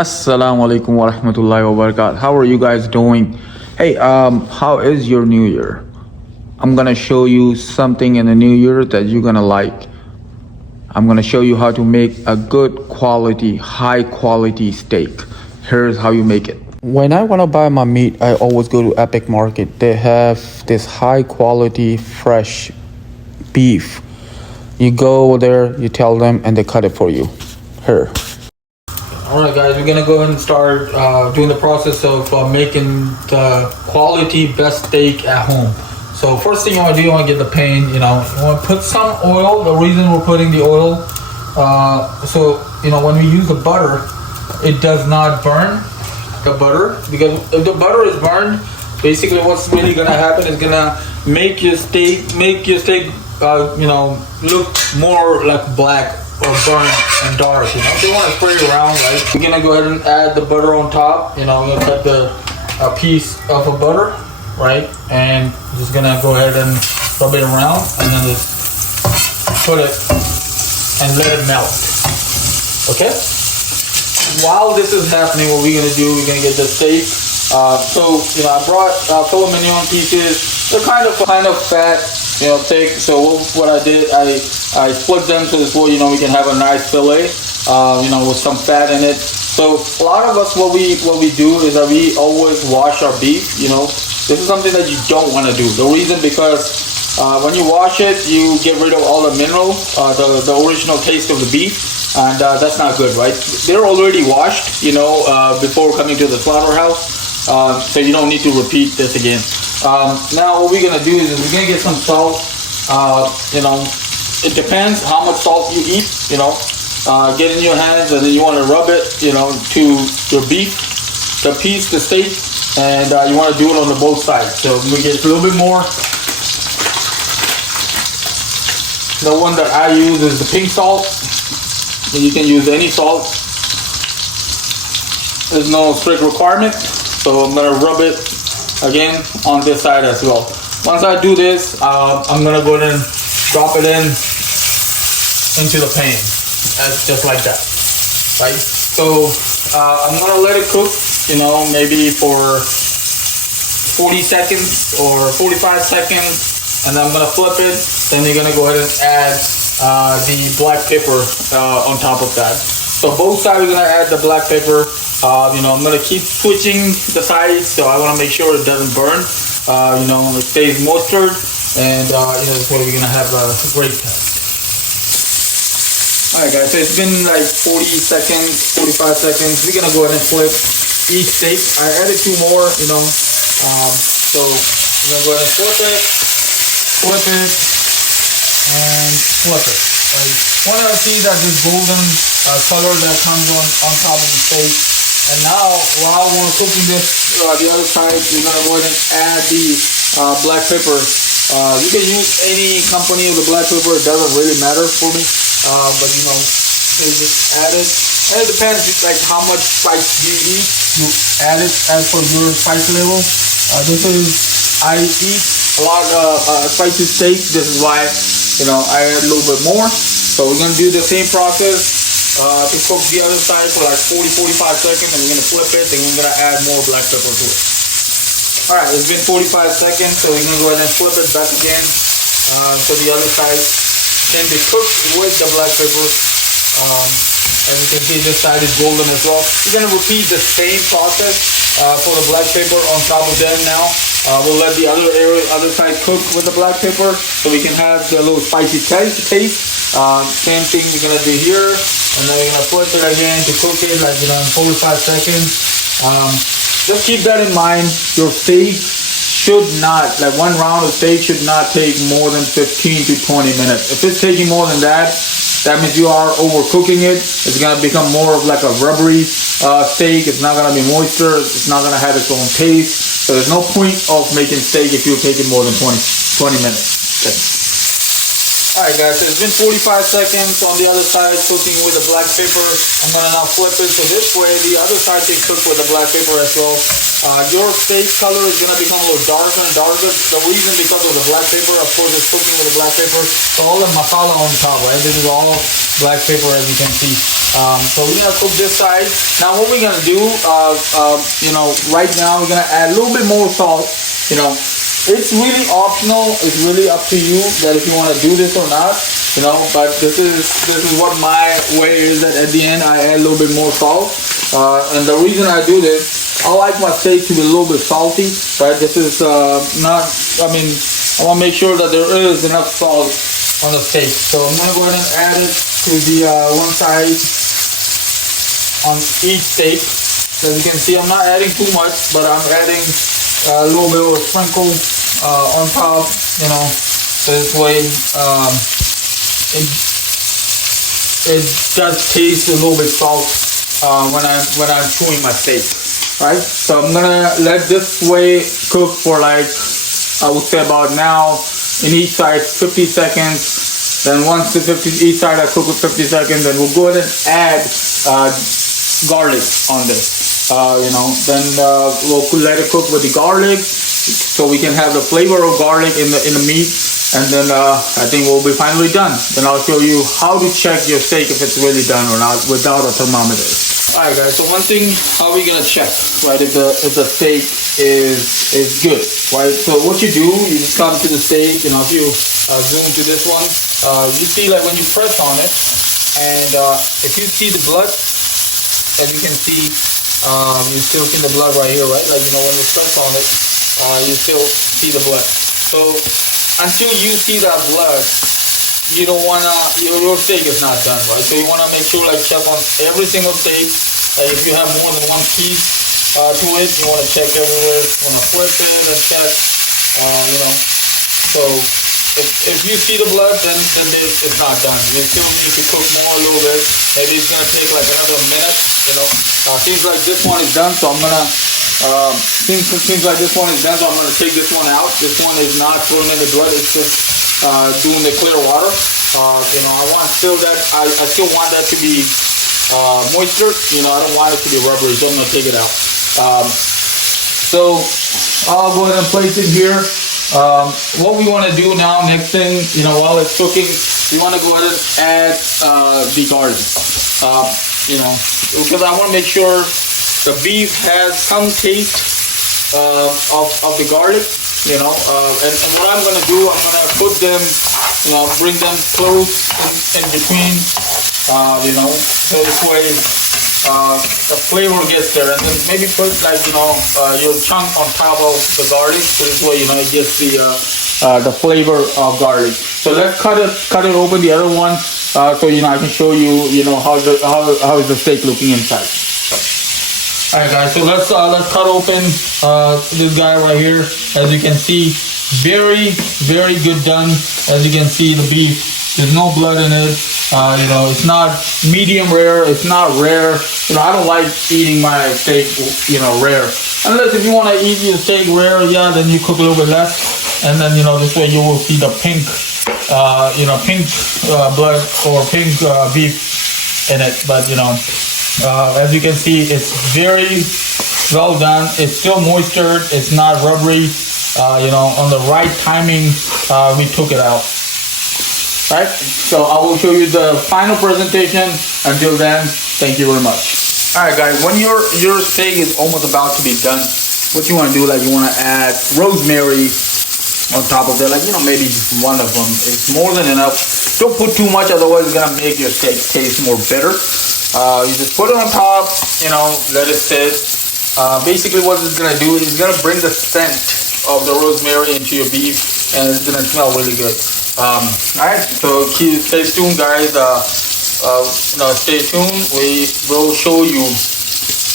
Assalamu alaikum wa rahmatullahi wa barakatuh. How are you guys doing? Hey, how is your new year? I'm gonna show you something in the new year that you're gonna like. I'm gonna show you how to make a good quality, high quality steak. Here's how you make it. When I wanna buy my meat, I always go to Epic Market. They have this high quality, fresh beef. You go over there, you tell them, and they cut it for you. Here. Alright guys, we're gonna go ahead and start doing the process of making the quality best steak at home. So first thing you want to do, you want to get the pan, you want to put some oil. The reason we're putting the oil, so when we use the butter, it does not burn the butter, because if the butter is burned, basically what's really gonna happen is gonna make your steak look more like black or burnt and dark. So you want to spray it around, right? We're gonna go ahead and add the butter on top. We're gonna cut a piece of a butter, right? And just gonna go ahead and rub it around, and then just put it and let it melt. Okay. While this is happening, what we're gonna do, we're gonna get the steak. I brought filet mignon pieces. They're kind of fat, thick. So what I did, I split them so this way, we can have a nice fillet, with some fat in it. So a lot of us, what we do is that we always wash our beef. This is something that you don't want to do. The reason, because when you wash it, you get rid of all the minerals, the original taste of the beef, and that's not good, right? They're already washed, before coming to the slaughterhouse. So you don't need to repeat this again. Now what we're gonna do is we're gonna get some salt. It depends how much salt you eat. Get in your hands, and then you want to rub it, to your beef, the steak, and you want to do it on both sides. So we get a little bit more. The one that I use is the pink salt. You can use any salt. There's no strict requirement. So I'm gonna rub it again on this side as well. Once I do this, I'm gonna go ahead and drop it into the pan, just like that, right? So I'm gonna let it cook, maybe for 40 seconds or 45 seconds, and then I'm gonna flip it. Then you're gonna go ahead and add the black pepper on top of that. So both sides we're gonna add the black pepper. I'm gonna keep switching the sides, so I want to make sure it doesn't burn. It stays moistured, and this way we're gonna have a great test. All right, guys. So it's been like 40 seconds, 45 seconds. We're gonna go ahead and flip each steak. I added 2 more. So we're gonna go ahead and flip it, and flip it. Right? Want to see that this golden color that comes on top of the steak. And now, while we're cooking this, the other side, we're gonna go ahead and add the black pepper. You can use any company of the black pepper; it doesn't really matter for me. But you just add it. And it depends, like how much spice you eat. You add it as per your spice level. I eat a lot of spicy steak. This is why I add a little bit more. So we're gonna do the same process. To cook the other side for like 40-45 seconds, and we're gonna flip it, then we're gonna add more black pepper to it. Alright, it's been 45 seconds, so we're gonna go ahead and flip it back again, so the other side can be cooked with the black pepper. As you can see, this side is golden as well. We're gonna repeat the same process for the black pepper on top of them now. We'll let the other side cook with the black pepper, so we can have the little spicy taste. Same thing we're gonna do here, and then we're gonna flip it again to cook it like in 45 seconds. Just keep that in mind. Your steak should not, like one round of steak should not take more than 15 to 20 minutes. If it's taking more than that, that means you are overcooking it. It's gonna become more of like a rubbery steak. It's not gonna be moisture. It's not gonna have its own taste. So there's no point of making steak if you're taking more than 20 minutes. Okay. Alright guys, so it's been 45 seconds on the other side cooking with the black pepper. I'm gonna now flip it so this way the other side can cook with the black pepper as well. your steak color is gonna become a little darker and darker. The reason because of the black pepper, of course, it's cooking with the black pepper. So all the masala on top, right? This is all black pepper, as you can see. So we're gonna cook this side. Now, what we're gonna do, right now we're gonna add a little bit more salt. It's really optional. It's really up to you that if you want to do this or not. But this is what my way is. That at the end I add a little bit more salt. And the reason I do this, I like my steak to be a little bit salty, right? This is not. I want to make sure that there is enough salt on the steak. So I'm gonna go ahead and add it to the one side on each steak. As you can see, I'm not adding too much, but I'm adding a little bit of a sprinkle on top, so this way it does taste a little bit salt when I'm chewing my steak, right? So I'm gonna let this way cook for like, I would say about now in each side 50 seconds. Then once the each side I cook with 50 seconds, then we'll go ahead and add garlic on this. Then we'll let it cook with the garlic, so we can have the flavor of garlic in the meat, and then I think we'll be finally done. Then I'll show you how to check your steak if it's really done or not without a thermometer. All right, guys. So one thing, how are we gonna check, right? If the steak is good, right? So what you do, you just come to the steak, if you zoom to this one, you see like when you press on it, and if you see the blood, as you can see. You still see the blood right here, right? Like, when you press on it, you still see the blood. So until you see that blood, you don't wanna, your steak is not done, right? So you wanna make sure, like, check on every single steak. If you have more than one piece to it, you wanna check everywhere. You wanna flip it and check, So if you see the blood, then it's not done. You still need to cook more a little bit. Maybe it's gonna take like another minute. Seems like this one is done, so I'm gonna. Seems like this one is done, so I'm gonna take this one out. This one is not throwing any blood. It's just doing the clear water. I want still that. I still want that to be moisture. I don't want it to be rubbery, so I'm gonna take it out. So I'll go ahead and place it here. What we want to do now, next thing, while it's cooking, we want to go ahead and add the garlic. Because I want to make sure the beef has some taste of the garlic, and what I'm going to do, I'm going to put them, bring them close in between, so this way the flavor gets there, and then maybe put like your chunk on top of the garlic, so this way it gets the flavor of garlic. So let's cut it open, the other one, so I can show you how is the steak looking inside. All right, guys. So let's cut open this guy right here. As you can see, very very good done. As you can see, the beef. There's no blood in it. It's not medium rare. It's not rare. I don't like eating my steak, rare. Unless if you want to eat your steak rare, yeah, then you cook a little bit less. And then, this way you will see the pink, pink blood or pink beef in it. But, as you can see, it's very well done. It's still moistured. It's not rubbery. On the right timing, we took it out. Right, so I will show you the final presentation. Until then, thank you very much. All right, guys, when your steak is almost about to be done, what you want to do, like you want to add rosemary on top of it, like maybe just one of them. It's more than enough. Don't put too much, otherwise it's gonna make your steak taste more bitter. You just put it on top, let it sit. Basically, what it's gonna do is it's gonna bring the scent of the rosemary into your beef, and it's gonna smell really good. Alright, so stay tuned, guys. Stay tuned. We will show you,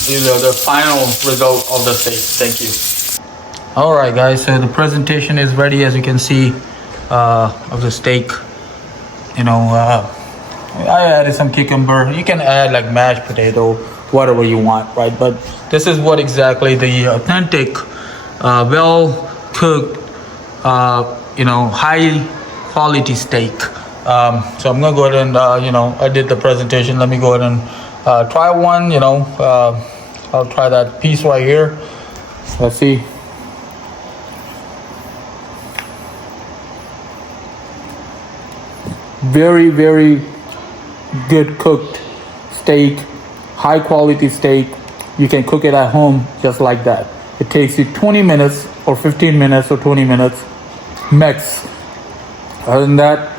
the final result of the steak. Thank you. Alright, guys. So the presentation is ready, as you can see, of the steak. I added some cucumber. You can add like mashed potato, whatever you want, right? But this is what exactly the authentic, well cooked, high quality steak. So I'm gonna go ahead and I did the presentation. Let me go ahead and try one. I'll try that piece right here. Let's see. Very, very good cooked steak, high quality steak. You can cook it at home just like that. It takes you 20 minutes or 15 minutes or 20 minutes max. Other than that,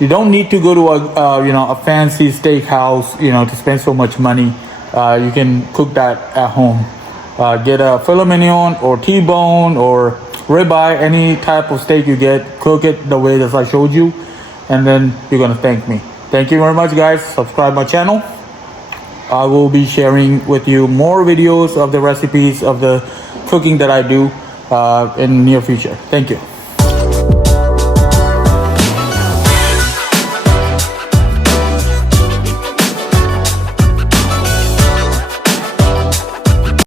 you don't need to go to a fancy steakhouse, to spend so much money. You can cook that at home. Get a filet mignon or T-bone or ribeye, any type of steak you get, cook it the way that I showed you, and then you're gonna thank me. Thank you very much, guys. Subscribe my channel. I will be sharing with you more videos of the recipes of the cooking that I do in near future. Thank you.